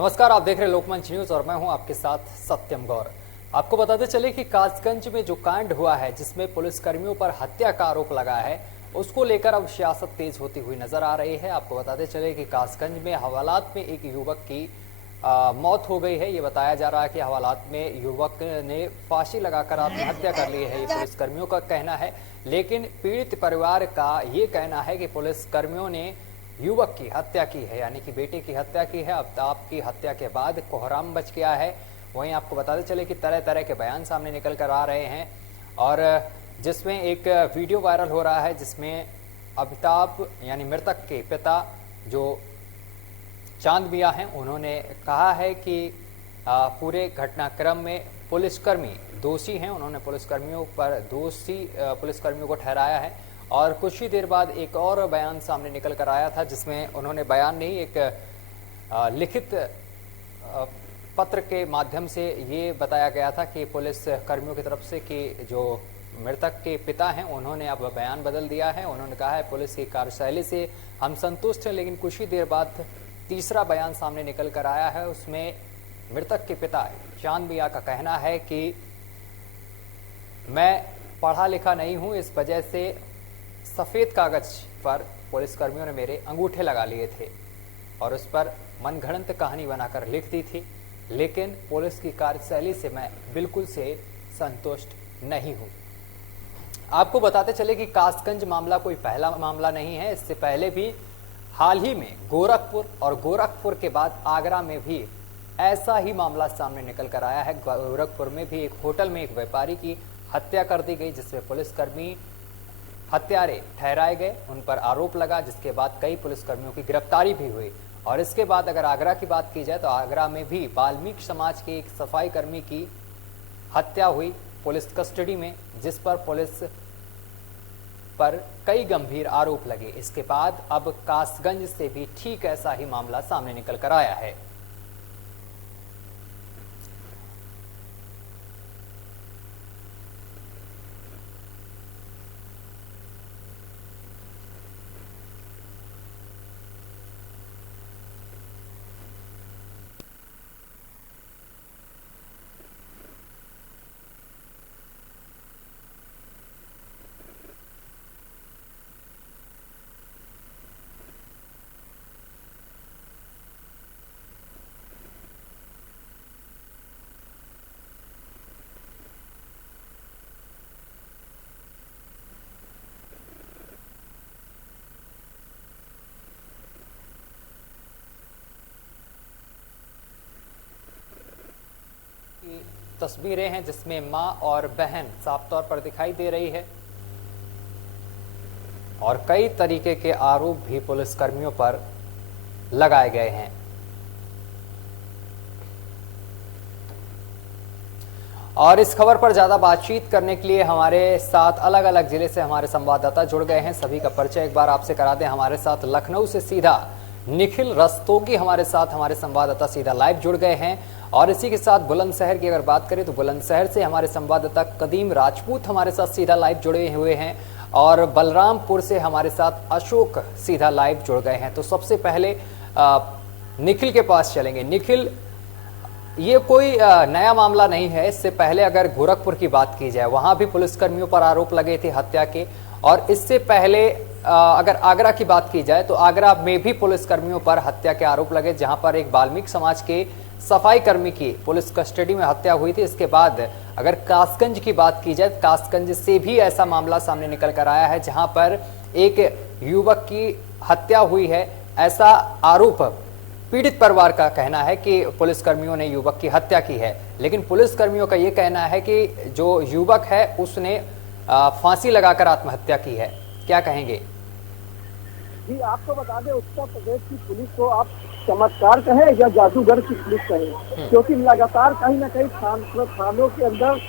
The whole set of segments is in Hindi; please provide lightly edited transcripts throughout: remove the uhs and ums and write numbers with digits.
नमस्कार, आप देख रहे हैं लोकमंच न्यूज और मैं हूं आपके साथ सत्यम गौर। आपको बताते चले कि कासगंज में जो कांड हुआ है जिसमें पुलिसकर्मियों पर हत्या का आरोप लगा है, उसको लेकर अब सियासत तेज होती हुई नजर आ रही है। आपको बताते चले कि कासगंज में हवालात में एक युवक की मौत हो गई है। ये बताया जा रहा है कि हवालात में युवक ने फांसी लगाकर आत्महत्या कर ली है, ये पुलिसकर्मियों का कहना है। लेकिन पीड़ित परिवार का ये कहना है कि पुलिसकर्मियों ने युवक की हत्या की है, यानी कि बेटे की हत्या की है। अब आपकी हत्या के बाद कोहराम बच गया है। वहीं आपको बताते चले कि तरह तरह के बयान सामने निकल कर आ रहे हैं और जिसमें एक वीडियो वायरल हो रहा है जिसमें अमिताभ यानी मृतक के पिता जो चांद मियां हैं, उन्होंने कहा है कि पूरे घटनाक्रम में पुलिसकर्मी दोषी हैं। उन्होंने पुलिसकर्मियों पर दोषी पुलिसकर्मियों को ठहराया है और कुछ ही देर बाद एक और बयान सामने निकल कर आया था जिसमें उन्होंने बयान नहीं, एक लिखित पत्र के माध्यम से ये बताया गया था कि पुलिस कर्मियों की तरफ से कि जो मृतक के पिता हैं उन्होंने अब बयान बदल दिया है। उन्होंने कहा है पुलिस की कार्यशैली से हम संतुष्ट हैं, लेकिन कुछ ही देर बाद तीसरा बयान सामने निकल कर आया है। उसमें मृतक के पिता चांद मियां का कहना है कि मैं पढ़ा लिखा नहीं हूं, इस वजह से सफ़ेद कागज पर पुलिसकर्मियों ने मेरे अंगूठे लगा लिए थे और उस पर मनगढ़ंत कहानी बनाकर लिख दी थी, लेकिन पुलिस की कार्यशैली से मैं बिल्कुल से संतुष्ट नहीं हूं। आपको बताते चले कि कासगंज मामला कोई पहला मामला नहीं है। इससे पहले भी हाल ही में गोरखपुर और गोरखपुर के बाद आगरा में भी ऐसा ही मामला सामने निकल कर आया है। गोरखपुर में भी एक होटल में एक व्यापारी की हत्या कर दी गई, जिसमें पुलिसकर्मी हत्यारे ठहराए गए, उन पर आरोप लगा, जिसके बाद कई पुलिसकर्मियों की गिरफ्तारी भी हुई। और इसके बाद अगर आगरा की बात की जाए तो आगरा में भी वाल्मीकि समाज के एक सफाई कर्मी की हत्या हुई पुलिस कस्टडी में, जिस पर पुलिस पर कई गंभीर आरोप लगे। इसके बाद अब कासगंज से भी ठीक ऐसा ही मामला सामने निकल कर आया है। तस्वीरें हैं जिसमें मां और बहन साफ तौर पर दिखाई दे रही है और कई तरीके के आरोप भी पुलिसकर्मियों पर लगाए गए हैं। और इस खबर पर ज्यादा बातचीत करने के लिए हमारे साथ अलग अलग जिले से हमारे संवाददाता जुड़ गए हैं। सभी का परिचय एक बार आपसे करा दें। हमारे साथ लखनऊ से सीधा निखिल रस्तोगी हमारे साथ हमारे संवाददाता सीधा लाइव जुड़ गए हैं और इसी के साथ बुलंदशहर की अगर बात करें तो बुलंदशहर से हमारे संवाददाता कदीम राजपूत हमारे साथ सीधा लाइव जुड़े हुए हैं और बलरामपुर से हमारे साथ अशोक सीधा लाइव जुड़ गए हैं। तो सबसे पहले निखिल के पास चलेंगे। निखिल, ये कोई नया मामला नहीं है। इससे पहले अगर गोरखपुर की बात की जाए वहां भी पुलिसकर्मियों पर आरोप लगे थे हत्या के, और इससे पहले अगर आगरा की बात की जाए तो आगरा में भी पुलिसकर्मियों पर हत्या के आरोप लगे, जहां पर एक वाल्मीकि समाज के सफाई कर्मी की पुलिस कस्टडी में हत्या हुई थी। इसके बाद अगर कासगंज की बात की जाए, कासगंज से भी ऐसा मामला सामने निकल कर आया है जहां पर एक युवक की हत्या हुई है। ऐसा आरोप पीड़ित परिवार का कहना है कि पुलिसकर्मियों ने युवक की हत्या की है, लेकिन पुलिसकर्मियों का यह कहना है कि जो युवक है उसने फांसी लगाकर आत्महत्या की है। क्या कहेंगे? जी, आपको बता दें उत्तर प्रदेश की पुलिस को आप चमत्कार कहें या जादूगर की पुलिस कहें, क्योंकि लगातार कहीं ना कहीं थानों के अंदर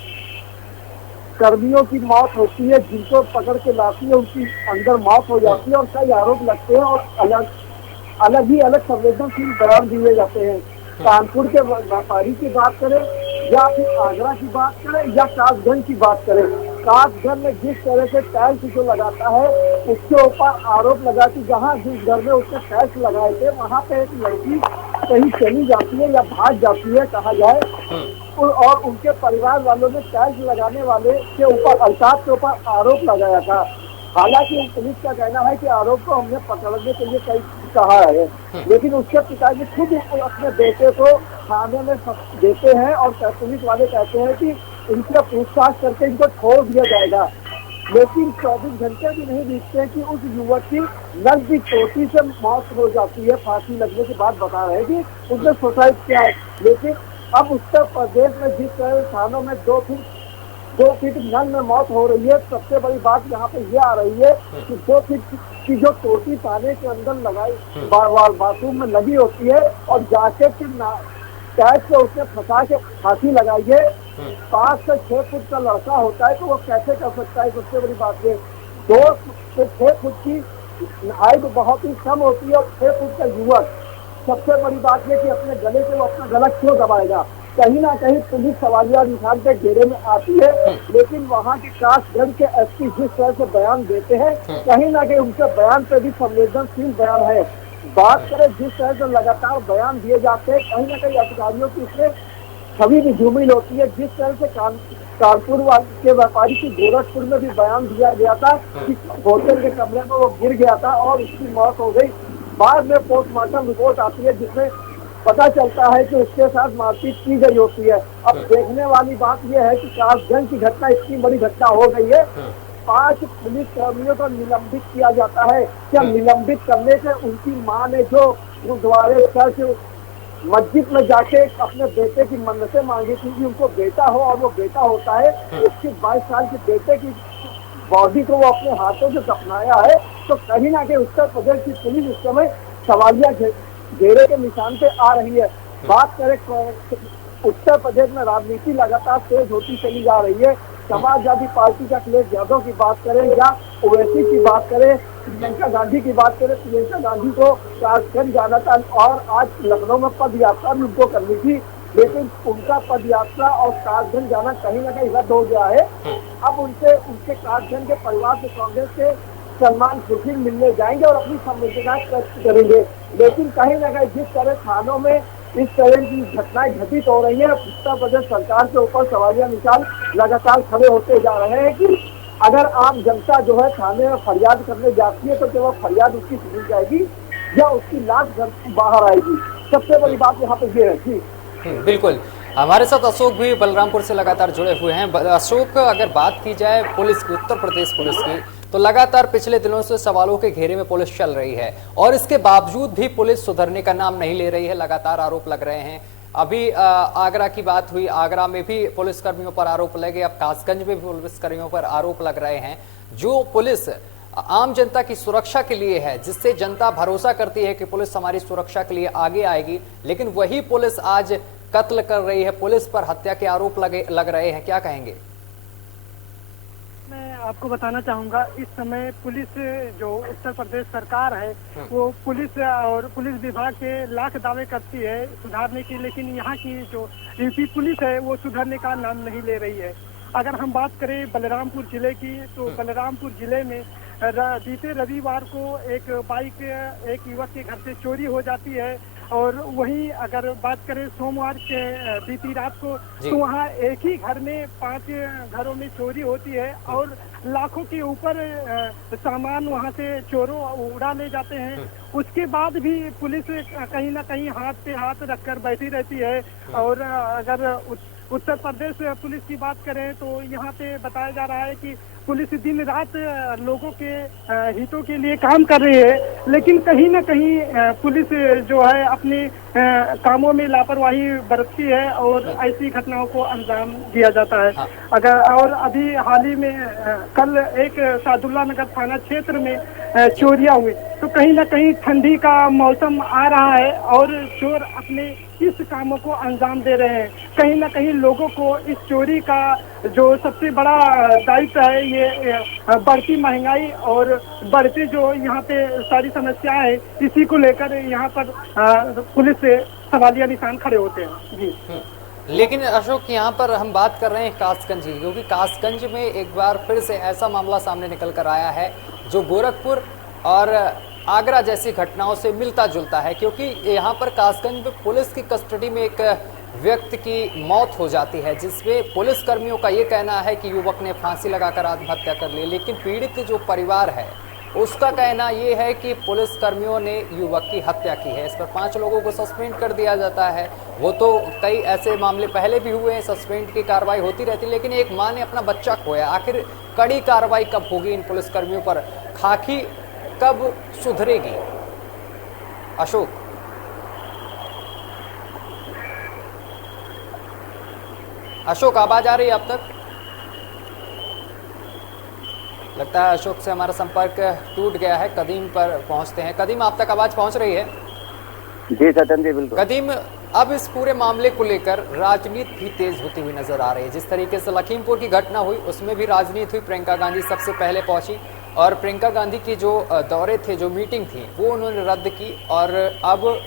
कर्मियों की मौत होती है, जिनको पकड़ के लाती है उनकी अंदर मौत हो जाती है और कई आरोप लगते हैं और अलग संवेदनशील बयान दिए जाते हैं। कानपुर के व्यापारी की बात करें या फिर आगरा की बात करें या कासगंज की बात करें, कासगंज में जिस तरह से टैक्स जो लगाता है उसके ऊपर आरोप लगा कि जहां जिस घर में उसने टैक्स लगाए थे वहां पे एक लड़की कहीं चली जाती है या भाग जाती है कहा जाए, और उनके परिवार वालों ने टैक्स लगाने वाले के ऊपर, अल्ताफ के ऊपर आरोप लगाया था। हालांकि पुलिस का कहना है कि आरोप को हमने पकड़ने के लिए कई कहा है, लेकिन उसके पिताजी खुद अपने बेटे को थाने में देते हैं और पुलिस वाले कहते हैं कि इनसे पूछताछ करके इनको छोड़ दिया जाएगा। लेकिन 24 घंटे भी नहीं बीतते कि उस युवक की नस की चोटी से मौत हो जाती है। फांसी लगने के बाद बता रहे हैं कि उसने सुसाइड किया है। लेकिन अब उत्तर प्रदेश में जिस तरह थानों में 2 फीट नल में मौत हो रही है, सबसे बड़ी बात यहाँ पे ये आ रही है कि 2 फीट की जो चोटी थाने के अंदर लगाई बाथरूम में लगी होती है और जाके कैद से उसने फंसा के फांसी लगाई है। 5 से 6 फुट का लड़का होता है तो वो कैसे कर सकता है? सबसे बड़ी बात है 2 से 6 फुट की हाइट बहुत ही कम होती है और 6 फुट का युवक, सबसे बड़ी बात है कि अपने गले से वो अपना गला क्यों दबाएगा? कहीं ना कहीं पुलिस सवालिया निशान के घेरे में आती है। लेकिन वहाँ के कासगंज के एसपी जिस तरह से बयान देते हैं, कहीं ना कहीं उनके बयान पे भी संवेदनशील बयान है। बात करें जिस तरह से लगातार बयान दिए जाते हैं, कहीं ना कहीं अधिकारियों की इसमें छवि भी धूमिल होती है। जिस तरह से कानपुर के व्यापारी की गोरखपुर में भी बयान दिया गया था कि होटल के कमरे में वो गिर गया था और उसकी मौत हो गई। बाद में पोस्टमार्टम रिपोर्ट आती है जिसमें पता चलता है कि उसके साथ मारपीट की गई होती है। अब देखने वाली बात यह है कि कासगंज की घटना इतनी बड़ी घटना हो गई है, 5 पुलिस कर्मियों को निलंबित किया जाता है। क्या निलंबित करने से उनकी मां ने जो गुरुद्वारे चर्च मस्जिद में जाके अपने बेटे की मन्नतें मांगी थी कि उनको बेटा हो और वो बेटा होता है, उसके 22 साल के बेटे की बॉडी को वो अपने हाथों से दफनाया है, तो कहीं ना कहीं उत्तर प्रदेश की पुलिस इस समय सवालिया घेरे के निशान पे आ रही है। बात करें उत्तर प्रदेश में राजनीति लगातार तेज होती चली जा रही है। समाजवादी पार्टी का अखिलेश यादव की बात करें या ओवैसी की बात करें, प्रियंका गांधी की बात करें, प्रियंका गांधी को कासगंज जाना था और आज लखनऊ में पद यात्रा भी उनको करनी थी, लेकिन उनका पद यात्रा और कासगंज जाना कहीं ना कहीं रद्द हो गया है। अब उनके कासगंज के परिवार से कांग्रेस के सलमान खुर्शीद मिलने जाएंगे और अपनी संवेदना व्यक्त करेंगे। लेकिन कहीं ना कहीं जिस तरह थानों में इस तरह की घटनाएं घटित हो रही है, उत्तर प्रदेश सरकार के ऊपर सवालिया निशान लगातार खड़े होते जा रहे हैं कि अगर आम जनता जो है थाने में फरियाद करने जाती है तो क्या वो फरियाद उसकी सुनी जाएगी या उसकी लाश घर बाहर आएगी? सबसे बड़ी बात यहाँ पे ये है। जी बिल्कुल, हमारे साथ अशोक भी बलरामपुर से लगातार जुड़े हुए हैं। अशोक, अगर बात की जाए पुलिस की, उत्तर प्रदेश पुलिस की, तो लगातार पिछले दिनों से सवालों के घेरे में पुलिस चल रही है और इसके बावजूद भी पुलिस सुधरने का नाम नहीं ले रही है। लगातार आरोप लग रहे हैं। अभी आगरा की बात हुई, आगरा में भी पुलिसकर्मियों पर आरोप लगे, अब कासगंज में भी पुलिसकर्मियों पर आरोप लग रहे हैं। जो पुलिस आम जनता की सुरक्षा के लिए है, जिससे जनता भरोसा करती है कि पुलिस हमारी सुरक्षा के लिए आगे आएगी, लेकिन वही पुलिस आज कत्ल कर रही है, पुलिस पर हत्या के आरोप लग रहे हैं। क्या कहेंगे? मैं आपको बताना चाहूँगा, इस समय पुलिस जो उत्तर प्रदेश सरकार है वो पुलिस और पुलिस विभाग के लाख दावे करती है सुधारने की, लेकिन यहाँ की जो यूपी पुलिस है वो सुधरने का नाम नहीं ले रही है। अगर हम बात करें बलरामपुर जिले की, तो बलरामपुर जिले में बीते रविवार को एक बाइक एक युवक के घर से चोरी हो जाती है और वहीं अगर बात करें सोमवार के बीती रात को, तो वहाँ एक ही घर में 5 घरों में चोरी होती है और लाखों के ऊपर सामान वहाँ से चोरों उड़ा ले जाते हैं। उसके बाद भी पुलिस कहीं ना कहीं हाथ पे हाथ रखकर बैठी रहती है। और अगर उत्तर प्रदेश पुलिस की बात करें तो यहाँ पे बताया जा रहा है कि पुलिस दिन रात लोगों के हितों के लिए काम कर रही है, लेकिन कहीं ना कहीं पुलिस जो है अपने कामों में लापरवाही बरतती है और ऐसी घटनाओं को अंजाम दिया जाता है। अगर और अभी हाल ही में कल एक सादुल्ला नगर थाना क्षेत्र में चोरियां हुई, तो कहीं ना कहीं ठंडी का मौसम आ रहा है और चोर अपने इस कामों को अंजाम दे रहे हैं। कहीं ना कहीं लोगों को इस चोरी का जो सबसे बड़ा दायित्व है, ये बढ़ती महंगाई और बढ़ती जो यहाँ पे सारी समस्याएं है, इसी को लेकर यहाँ पर पुलिस से सवालिया निशान खड़े होते हैं। जी लेकिन अशोक, यहाँ पर हम बात कर रहे हैं कासगंज की, क्योंकि कासगंज में एक बार फिर से ऐसा मामला सामने निकल कर आया है जो गोरखपुर और आगरा जैसी घटनाओं से मिलता जुलता है, क्योंकि यहाँ पर कासगंज में पुलिस की कस्टडी में एक व्यक्ति की मौत हो जाती है, जिसमें पुलिस कर्मियों का ये कहना है कि युवक ने फांसी लगाकर आत्महत्या कर ली, लेकिन पीड़ित जो परिवार है उसका कहना ये है कि पुलिस कर्मियों ने युवक की हत्या की है। इस पर 5 लोगों को सस्पेंड कर दिया जाता है। वो तो कई ऐसे मामले पहले भी हुए हैं, सस्पेंड की कार्रवाई होती रहती, लेकिन एक मां ने अपना बच्चा खोया। आखिर कड़ी कार्रवाई कब होगी इन पुलिस कर्मियों पर? खाकी कब सुधरेगी? अशोक, आवाज आ रही है अब तक? लगता है अशोक से हमारा संपर्क टूट गया है। कदीम पर पहुंचते हैं। कदीम, आप तक आवाज पहुंच रही है? जी सतन जी, बिल्कुल। कदीम, अब इस पूरे मामले को लेकर राजनीति भी तेज होती हुई नजर आ रही है। जिस तरीके से लखीमपुर की घटना हुई उसमें भी राजनीति हुई। प्रियंका गांधी सबसे पहले पहुंची और प्रियंका गांधी की जो दौरे थे, जो मीटिंग थी, वो उन्होंने रद्द की और अब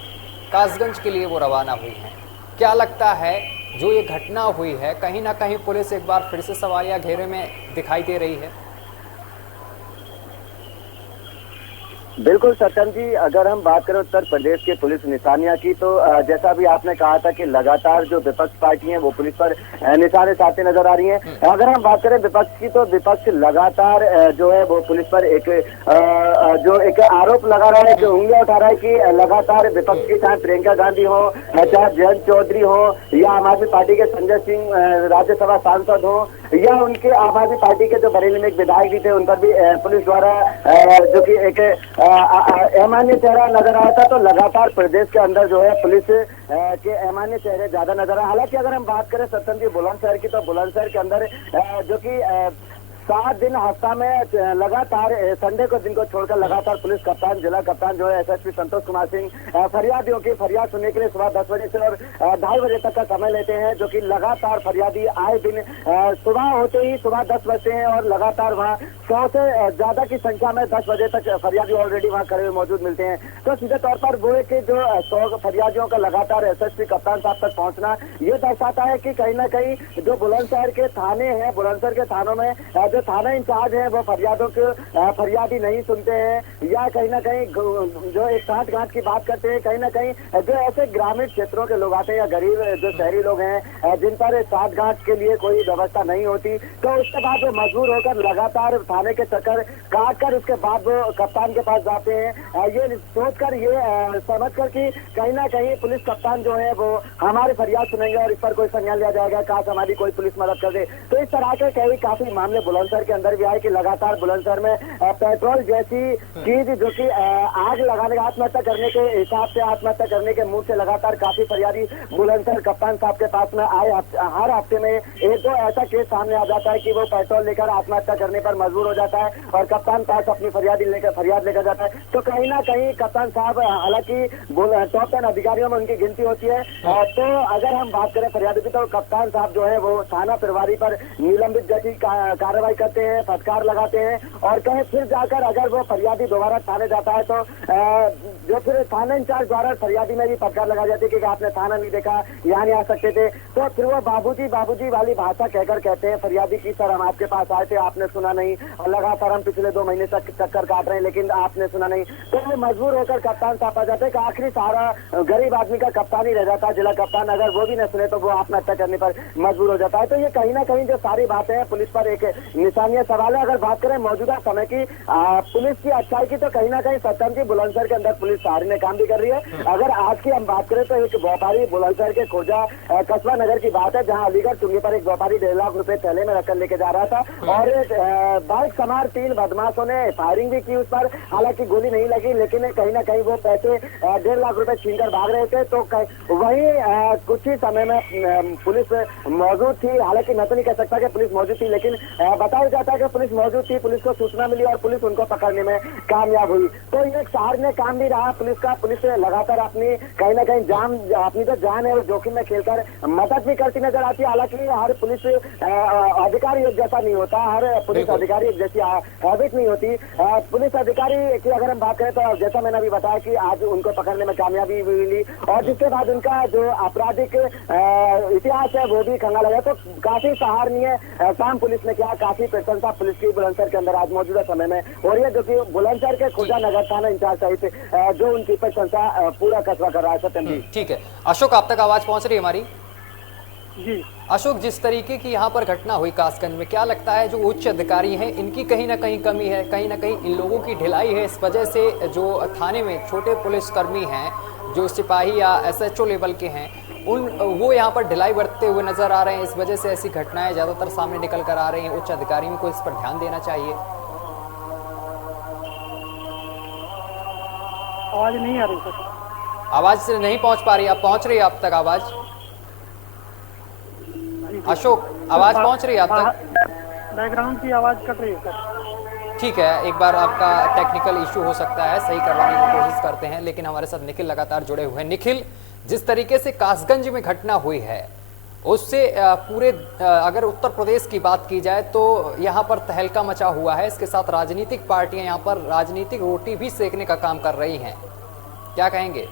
कासगंज के लिए वो रवाना हुई हैं। क्या लगता है जो ये घटना हुई है, कहीं ना कहीं पुलिस एक बार फिर से सवालिया घेरे में दिखाई दे रही है? बिल्कुल सत्यम जी, अगर हम बात करें उत्तर प्रदेश के पुलिस निशानिया की, तो जैसा भी आपने कहा था कि लगातार जो विपक्ष पार्टी है वो पुलिस पर निशाने साधते नजर आ रही हैं। अगर हम बात करें विपक्ष की, तो विपक्ष लगातार जो है वो पुलिस पर एक आरोप लगा रहा है, जो उंगलियां उठा रहा है कि लगातार विपक्ष की, चाहे प्रियंका गांधी हो, चाहे जयंत चौधरी हो, या आम आदमी पार्टी के संजय सिंह राज्यसभा सांसद हो, या उनके आम आदमी पार्टी के जो बरेली में एक विधायक भी थे, उन पर भी पुलिस द्वारा जो कि एक अमान्य चेहरा नजर आया था। तो लगातार प्रदेश के अंदर जो है पुलिस के अमान्य चेहरे ज्यादा नजर आए। हालांकि अगर हम बात करें सत्यम जी बुलंदशहर की, तो बुलंदशहर के अंदर जो कि 7 दिन हफ्ता में लगातार संडे को दिन को छोड़कर लगातार पुलिस कप्तान, जिला कप्तान जो है एसएसपी संतोष कुमार सिंह फरियादियों की फरियाद सुनने के लिए सुबह 10 बजे से और 2:30 बजे तक का समय लेते हैं, जो कि लगातार फरियादी आए दिन सुबह होते ही सुबह 10 बजते हैं और लगातार वहाँ 100 से ज्यादा की संख्या में 10 बजे तक फरियादी ऑलरेडी वहाँ खड़े हुए मौजूद मिलते हैं। तो सीधे तौर पर वो है कि जो 100 फरियादियों का लगातार एसएसपी कप्तान साहब तक पहुंचना, ये दर्शाता है कि कहीं ना कहीं जो बुलंदशहर के थाने हैं, बुलंदशहर के थानों में जो थाना इंचार्ज है वो फरियादों के फरियादी नहीं सुनते हैं, या कहीं ना कहीं जो एक साठ गांठ की बात करते हैं, कहीं ना कहीं जो ऐसे ग्रामीण क्षेत्रों के लोग आते हैं या गरीब जो शहरी लोग हैं जिन पर साठ गांठ के लिए कोई व्यवस्था नहीं होती, तो उसके बाद वो मजबूर होकर लगातार थाने के चक्कर काट कर उसके बाद वो कप्तान के पास जाते हैं, ये सोचकर, ये समझकर कि कहीं ना कहीं पुलिस कप्तान जो है वो हमारी फरियाद सुनेंगे और इस पर कोई संज्ञान लिया जाएगा, काश हमारी कोई पुलिस मदद कर दे। तो इस तरह के कई काफी मामले बुलंदशहर के अंदर भी आए कि लगातार बुलंदशहर में पेट्रोल जैसी चीज जो कि आग लगाने, आत्महत्या करने के हिसाब से, आत्महत्या करने के मुंह से लगातार काफी फरियादी बुलंदशहर कप्तान साहब के पास में आए। हर हफ्ते में एक दो ऐसा केस सामने आ जाता है कि वो पेट्रोल लेकर आत्महत्या करने पर मजबूर हो जाता है और कप्तान पास अपनी फरियाद लेकर जाता है। तो कहीं ना कहीं कप्तान साहब, हालांकि टॉप 10 अधिकारियों में उनकी गिनती होती है, तो अगर हम बात करें फरियादी की, तो कप्तान साहब जो है वो थाना प्रभारी पर निलंबित जैसी कार्रवाई करते हैं, फटकार लगाते हैं और कहीं फिर जाकर अगर वो फरियादी दोबारा थाने जाता है तो जो फिर थाना इंचार्ज द्वारा फरियादी में भी फटकार लगा जाती है कि आपने थाना नहीं देखा, यहाँ नहीं आ सकते थे, तो फिर वो बाबूजी बाबूजी वाली भाषा कहकर कहते हैं फरियादी की, सर हम आपके पास आए थे, आपने सुना नहीं, और लगातार हम पिछले 2 महीने तक चक्कर काट रहे हैं लेकिन आपने सुना नहीं। तो वो मजबूर होकर कप्तान साहब आ जाते हैं कि आखिरी सहारा गरीब आदमी का कप्तान ही रह जाता है, जिला कप्तान, अगर वो भी न सुने तो वो आत्महत्या करने पर मजबूर हो जाता है। तो ये कहीं ना कहीं जो सारी बातें हैं पुलिस पर एक निशानिया सवाल है। अगर बात करें मौजूदा समय की पुलिस की अच्छाई की, तो कहीं ना कहीं सत्यम जी बुलंदशहर के अंदर पुलिस सराहनीय काम भी कर रही है। अगर आज की हम बात करें तो एक व्यापारी बुलंदशहर के खोजा कस्बा नगर की बात है, जहां अलीगढ़ चुंगी पर एक व्यापारी 1.5 लाख रुपए थैले में रखकर लेके जा रहा था और बाइक सवार 3 बदमाशों ने फायरिंग भी की उस पर, हालांकि गोली नहीं लगी, लेकिन कहीं ना कहीं वो पैसे 1.5 लाख रुपए छीनकर भाग रहे थे। तो वही कुछ ही समय में पुलिस मौजूद थी, हालांकि मैं तो नहीं कह सकता कि पुलिस मौजूद थी, लेकिन बताया जाता है कि पुलिस मौजूद थी, पुलिस को सूचना मिली और पुलिस उनको पकड़ने में कामयाब हुई। तो ये एक सहारनीय काम भी रहा पुलिस का। पुलिस लगातार अपनी कहीं ना कहीं अपनी जो जान है वो जोखिम में खेलकर मदद भी करती नजर आती है। हालांकि हर पुलिस अधिकारी एक जैसा नहीं होता, हर पुलिस अधिकारी एक जैसी हैबिट नहीं होती। पुलिस अधिकारी की अगर हम बात करें तो जैसा मैंने अभी बताया कि आज उनको पकड़ने में कामयाबी मिली और जिसके बाद उनका जो आपराधिक इतिहास है वो भी खंगाला गया। तो काफी सराहनीय काम पुलिस ने किया, काफी काफी प्रशंसा पुलिस की बुलंदशहर के अंदर आज मौजूदा समय में हो रही है, जो कि बुलंदशहर के खुर्जा नगर थाना इंचार्ज सहित जो उनकी प्रशंसा पूरा कस्बा कर रहा है। सत्यम जी, ठीक है अशोक, आप तक आवाज पहुंच रही है हमारी? जी अशोक, जिस तरीके की यहाँ पर घटना हुई कासगंज में, क्या लगता है जो उच्च अधिकारी हैं इनकी कहीं ना कहीं कमी है, कहीं ना कहीं इन लोगों की ढिलाई है, इस वजह से जो थाने में छोटे पुलिसकर्मी हैं, जो सिपाही या SHO लेवल के हैं, वो यहाँ पर ढिलाई बरतते हुए नजर आ रहे हैं, इस वजह से ऐसी घटनाएं ज्यादातर सामने निकल कर आ रही हैं। उच्च अधिकारियों को इस पर ध्यान देना चाहिए। आवाज नहीं आ रही सर। आवाज से नहीं पहुंच पा रही, अब पहुंच रही है आप तक आवाज? अशोक, आवाज पहुंच रही है आप तक? बैकग्राउंड की आवाज कट रही है सर। ठीक है, एक बार आपका टेक्निकल इशू हो सकता है, सही करवाने की कोशिश करते हैं। लेकिन हमारे साथ निखिल लगातार जुड़े हुए हैं। निखिल, जिस तरीके से कासगंज में घटना हुई है उससे पूरे अगर उत्तर प्रदेश की बात की जाए तो यहाँ पर तहलका मचा हुआ है। इसके साथ राजनीतिक पार्टियां यहाँ पर राजनीतिक रोटी भी सेकने का काम कर रही हैं, क्या कहेंगे?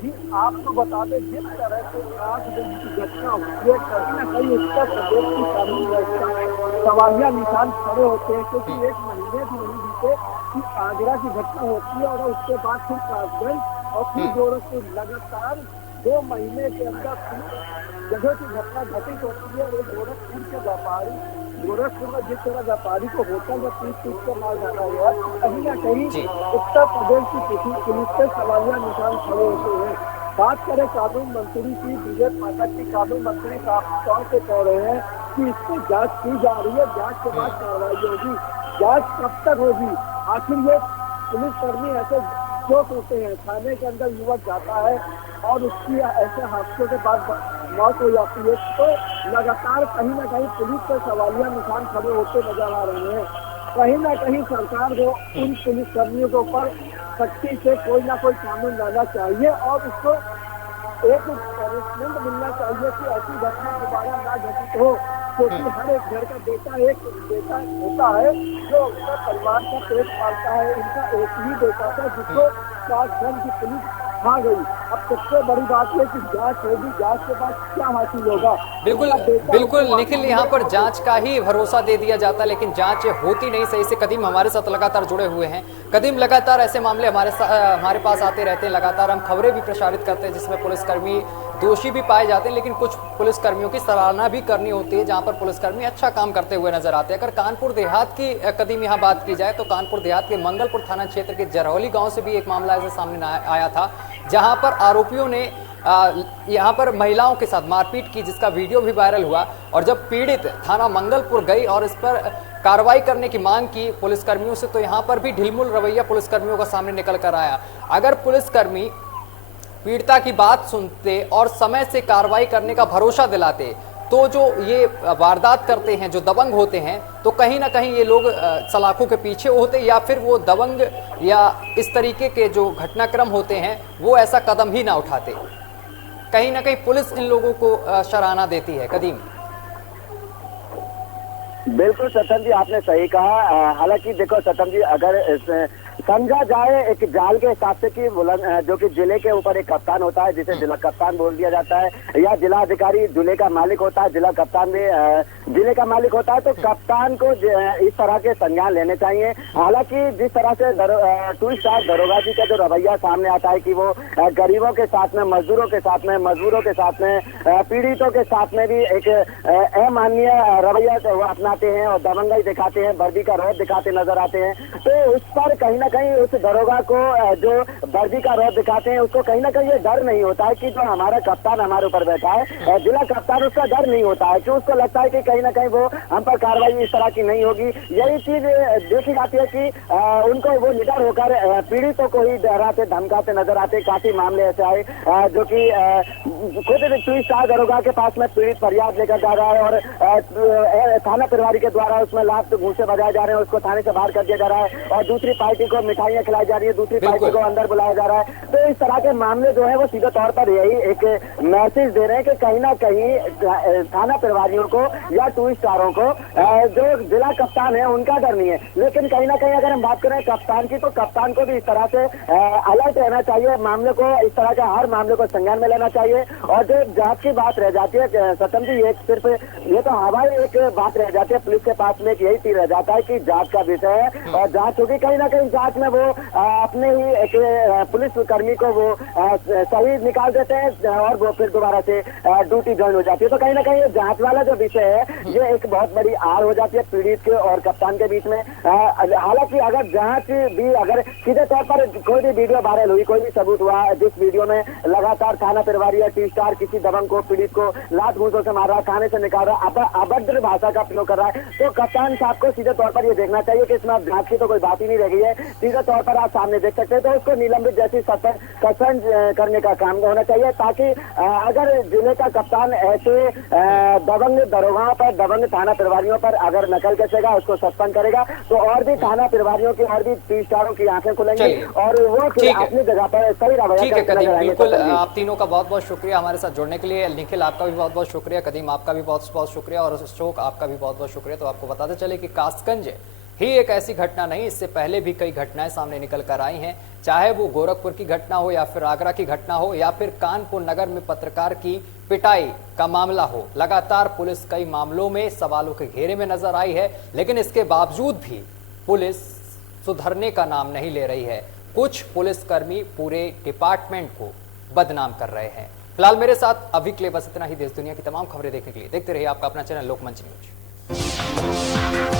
जी, आपको बता दें जिस तरह से आज दिन की घटना हुई है, कहीं ना कहीं उत्तर प्रदेश की कानून व्यवस्था सवालिया निशान खड़े होते हैं, क्योंकि एक महीने भी नहीं बीते कि आगरा की घटना होती है और उसके बाद फिर कासगंज और फिर गोरखपुर, लगातार 2 महीने के अंदर जगह की घटना घटित होती है। और गोरखपुर के व्यापारी, गोरखपुर में जिस तरह व्यापारी को होटल में पीट कर मार डाला गया, कहीं ना कहीं उत्तर प्रदेश की पुलिस पे सवालिया निशान खड़े होते हैं। बात करें कानून मंत्री की, विजय पाठक की, कानून मंत्री साफ तौर से कह रहे हैं कि इसकी जांच की जा रही है, जांच के बाद कार्रवाई होगी। जांच कब तक होगी? आखिर ये पुलिसकर्मी ऐसे क्यों होते हैं? थाने के अंदर युवक जाता है और उसकी ऐसे हादसों के बाद मौत हो जाती है, तो लगातार कहीं ना कहीं पुलिस पर सवालिया निशान खड़े होते नजर आ रहे हैं। कहीं ना कहीं सरकार को इन पुलिसकर्मियों के ऊपर सख्ती से कोई ना कोई कानून लाना चाहिए और उसको एक पनिशमेंट मिलना चाहिए कि ऐसी घटना दोबारा ना घटित हो, क्योंकि हर एक घर का एक बेटा होता है जो अपना परिवार का पेट पालता है। इनका एक ही बेटा था जिसको कासगंज की पुलिस खा गई। अब सबसे बड़ी बात है कि जांच होगी, जांच के बाद क्या हासिल होगा। बिल्कुल निखिल, यहाँ पर जांच का ही भरोसा दे दिया जाता, लेकिन जांच होती नहीं सही से। कदीम हमारे साथ लगातार जुड़े हुए हैं। कदीम, लगातार ऐसे मामले हमारे पास आते रहते हैं, लगातार हम खबरें भी प्रसारित करते हैं जिसमें पुलिसकर्मी दोषी भी पाए जाते हैं, लेकिन कुछ पुलिसकर्मियों की सराहना भी करनी होती है जहां पर पुलिसकर्मी अच्छा काम करते हुए नजर आते हैं। अगर कानपुर देहात की कदीम यहाँ बात की जाए तो कानपुर देहात के मंगलपुर थाना क्षेत्र के जरौली गांव से भी एक मामला ऐसे सामने आया था, जहां पर आरोपियों ने यहाँ पर महिलाओं के साथ मारपीट की, जिसका वीडियो भी वायरल हुआ। और जब पीड़ित थाना मंगलपुर गई और इस पर कार्रवाई करने की मांग की पुलिसकर्मियों से, तो यहाँ पर भी ढिलमुल रवैया पुलिसकर्मियों का सामने निकल कर आया। अगर पुलिसकर्मी पीड़िता की बात सुनते और समय से कार्रवाई करने का भरोसा दिलाते, तो जो ये वारदात करते हैं, जो दबंग होते हैं, तो कहीं ना कहीं ये लोग सलाखों के पीछे होते, या फिर वो दबंग या इस तरीके के जो घटनाक्रम होते हैं वो ऐसा कदम ही ना उठाते। कहीं ना कहीं पुलिस इन लोगों को सराहना देती है। कदीम, बिल्कुल सतन जी, आपने सही कहा। हालांकि देखो सतन जी, अगर समझा जाए एक जाल के हिसाब से कि जो कि जिले के ऊपर एक कप्तान होता है जिसे जिला कप्तान बोल दिया जाता है, या जिला अधिकारी जिले का मालिक होता है, जिला कप्तान भी जिले का मालिक होता है, तो कप्तान को इस तरह के संज्ञान लेने चाहिए। हालांकि जिस तरह से 2 स्टार दरोगा जी का जो रवैया सामने आता है कि वो गरीबों के साथ में, मजदूरों के साथ में, मजदूरों के साथ में, पीड़ितों के साथ में भी एक अमानवीय रवैया अपनाते हैं और दबंगाई दिखाते हैं, वर्दी का रौब दिखाते नजर आते हैं, तो उस पर कहीं ना कहीं उस दरोगा को जो वर्दी का रौब दिखाते हैं उसको कहीं ना कहीं ये डर नहीं होता है कि जो हमारा कप्तान हमारे ऊपर बैठा है, जिला कप्तान, उसका डर नहीं होता है, क्यों उसको लगता है कि कहीं ना कहीं वो हम पर कार्रवाई इस तरह की नहीं होगी। यही चीज देखी जाती है कि उनको वो निडर होकर पीड़ितों को ही डराते धमकाते नजर आते। काफी मामले ऐसे आए जो कि खुद 2 स्टार दरोगा के पास में पीड़ित फरियाद लेकर जा रहा है और थाना प्रभारी के द्वारा उसमें लात घूंसे बजाए जा रहे हैं, उसको थाने से बाहर कर दिया जा रहा है, और दूसरी पार्टी को मिठाइयां खिलाई जा रही है, दूसरी पार्टी को अंदर बुलाया जा रहा है। तो इस तरह के मामले जो है वो सीधे तौर पर यही एक मैसेज दे रहे हैं कि कहीं ना कहीं थाना प्रभारियों को या टूरिस्ट स्टारों को जो जिला कप्तान है उनका डर नहीं है। लेकिन कहीं ना कहीं अगर हम बात करें कप्तान की, तो कप्तान को भी इस तरह से अलर्ट रहना चाहिए, मामले को इस तरह का हर मामले को संज्ञान में लेना चाहिए। और जो जांच की बात रह जाती है सतम जी, ये सिर्फ ये तो हवाई एक बात रह जाती है, पुलिस के पास में एक यही रह जाता है कि जांच का विषय है और जांच होगी। कहीं ना कहीं जांच में वो अपने ही एक पुलिस कर्मी को वो सही निकाल देते हैं और वो फिर दोबारा से ड्यूटी ज्वाइन हो जाती है। तो कहीं ना कहीं जांच वाला जो विषय है ये एक बहुत बड़ी आड़ हो जाती है पीड़ित के और कप्तान के बीच में। हालांकि अगर जांच भी अगर सीधे तौर पर कोई भी वीडियो वायरल हुई, कोई भी सबूत हुआ जिस वीडियो में लगातार थाना प्रभारी या टी स्टार किसी दबंग को, पीड़ित को लात घूंसों से मार रहा है, खाने से निकाल रहा है, अभद्र भाषा का प्रयोग कर रहा है, तो कप्तान साहब को सीधे तौर पर यह देखना चाहिए कि इसमें जांच की तो कोई बात ही नहीं रह गई है। सीधे तौर पर आप सामने देख सकते हैं, तो उसको निलंबित जैसी सस्पेंड करने का काम होना चाहिए, ताकि अगर जिले का कप्तान ऐसे दबंग दरोगाओं पर, दबंग थाना प्रभारियों पर अगर नकल कसेगा, उसको सस्पेंड करेगा, तो और भी थाना प्रभारियों की और भी टी स्टारों की आंखें खुलेंगी और वो अपनी जगह पर सही रवैया। बिल्कुल, आप तीनों का बहुत बहुत शुक्रिया हमारे साथ जुड़ने के लिए। निखिल आपका भी बहुत बहुत शुक्रिया, कदीम आपका भी बहुत बहुत शुक्रिया और अशोक आपका भी बहुत बहुत शुक्रिया। तो आपको बताते चले कि कासगंज ही एक ऐसी घटना नहीं, इससे पहले भी कई घटनाएं सामने निकल कर आई हैं, चाहे वो गोरखपुर की घटना हो या फिर आगरा की घटना हो या फिर कानपुर नगर में पत्रकार की पिटाई का मामला हो। लगातार पुलिस कई मामलों में सवालों के घेरे में नजर आई है, लेकिन इसके बावजूद भी पुलिस सुधरने का नाम नहीं ले रही है। कुछ पुलिसकर्मी पूरे डिपार्टमेंट को बदनाम कर रहे हैं। फिलहाल मेरे साथ अभी के लिए बस इतना ही। देश दुनिया की तमाम खबरें देखने के लिए देखते रहिए आपका अपना चैनल लोकमंच न्यूज।